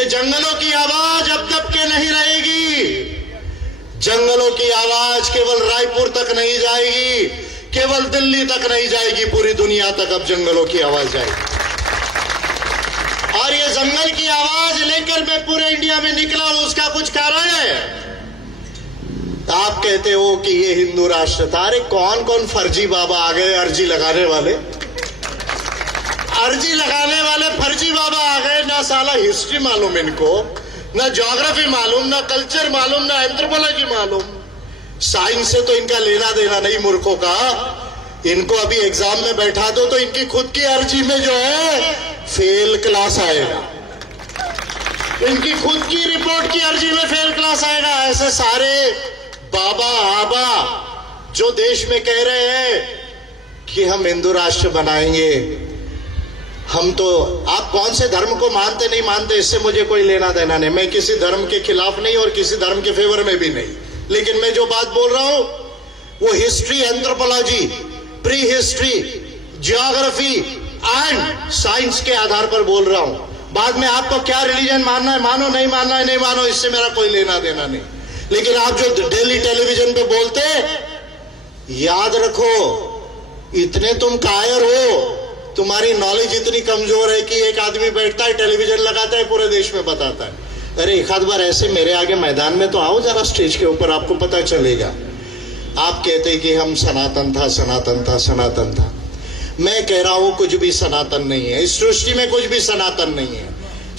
ये जंगलों की आवाज अब दब के नहीं रहेगी। जंगलों की आवाज केवल रायपुर तक नहीं जाएगी, केवल दिल्ली तक नहीं जाएगी, पूरी दुनिया तक अब जंगलों की आवाज जाएगी। और ये जंगल की आवाज लेकर मैं पूरे इंडिया में निकला हूं, उसका कुछ कारण है। आप कहते हो कि ये हिंदू राष्ट्र था। अरे कौन कौन फर्जी बाबा आ गए, अर्जी लगाने वाले फर्जी बाबा आ गए। ना साला हिस्ट्री मालूम इनको, ना ज्योग्राफी मालूम, ना कल्चर मालूम, ना एंथ्रोपोलॉजी मालूम। साइंस से तो इनका लेना देना नहीं मूर्खों का। इनको अभी एग्जाम में बैठा दो तो इनकी खुद की अर्जी में जो है फेल क्लास आएगा, इनकी खुद की रिपोर्ट की अर्जी में फेल क्लास आएगा। ऐसे सारे बाबा आबा जो देश में कह रहे हैं कि हम हिंदू राष्ट्र बनाएंगे, हम तो, आप कौन से धर्म को मानते नहीं मानते इससे मुझे कोई लेना देना नहीं। मैं किसी धर्म के खिलाफ नहीं और किसी धर्म के फेवर में भी नहीं, लेकिन मैं जो बात बोल रहा हूं वो history, anthropology, pre history, geography and science के आधार पर बोल रहा हूं। बाद में आपको क्या रिलीजन मानना है मानो, नहीं मानना है नहीं मानो, इससे मेरा कोई लेना देना नहीं। लेकिन आप जो डेली टेलीविजन पे बोलते, याद रखो इतने तुम कायर हो, तुम्हारी नॉलेज इतनी कमजोर है कि एक आदमी बैठता है, टेलीविजन लगाता है, पूरे देश में बताता है। अरे एक आध बार ऐसे मेरे आगे मैदान में तो आओ जरा, स्टेज के ऊपर, आपको पता चलेगा। आप कहते कि हम सनातन था, सनातन था, सनातन था। मैं कह रहा हूं कुछ भी सनातन नहीं है, इस सृष्टि में कुछ भी सनातन नहीं है।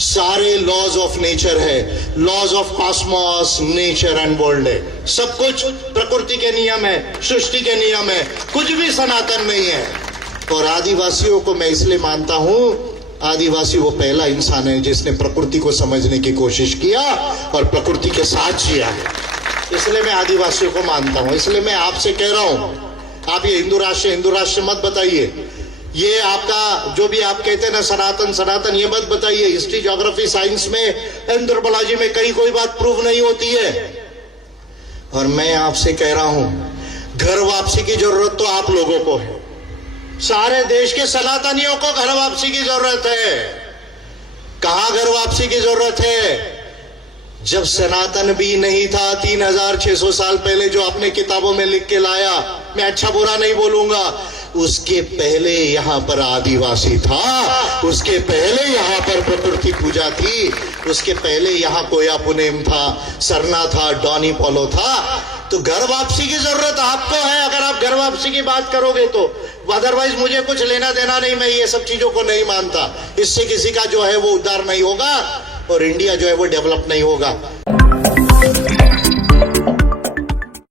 सारे लॉज ऑफ नेचर है, laws of cosmos, nature and world है। सब कुछ प्रकृति के नियम है, सृष्टि के नियम है, कुछ भी सनातन नहीं है। और आदिवासियों को मैं इसलिए मानता हूं, आदिवासी वो पहला इंसान है जिसने प्रकृति को समझने की कोशिश किया और प्रकृति के साथ जिया है, इसलिए मैं आदिवासियों को मानता हूं। इसलिए मैं आपसे कह रहा हूं, आप ये हिंदू राष्ट्र मत बताइए। ये आपका जो भी आप कहते हैं ना सनातन सनातन, ये मत बताइए। हिस्ट्री, ज्योग्राफी, साइंस में, एंथ्रोपोलॉजी में कहीं कोई बात प्रूव नहीं होती है। और मैं आपसे कह रहा हूं, घर वापसी की जरूरत तो आप लोगों को है। सारे देश के सनातनियों को घर वापसी की जरूरत है। कहां घर वापसी की जरूरत है? जब सनातन भी नहीं था 3600 साल पहले, जो आपने किताबों में लिख के लाया, मैं अच्छा बुरा नहीं बोलूंगा, उसके पहले यहां पर आदिवासी था, उसके पहले यहां पर प्रकृति पूजा थी, उसके पहले यहां कोया पुनेम था, सरना था, डॉनी पोलो था। तो घर वापसी की जरूरत आपको है, अगर आप घर वापसी की बात करोगे तो। अदरवाइज मुझे कुछ लेना देना नहीं, मैं ये सब चीजों को नहीं मानता। इससे किसी का जो है वो उद्धार नहीं होगा और इंडिया जो है वो डेवलप नहीं होगा।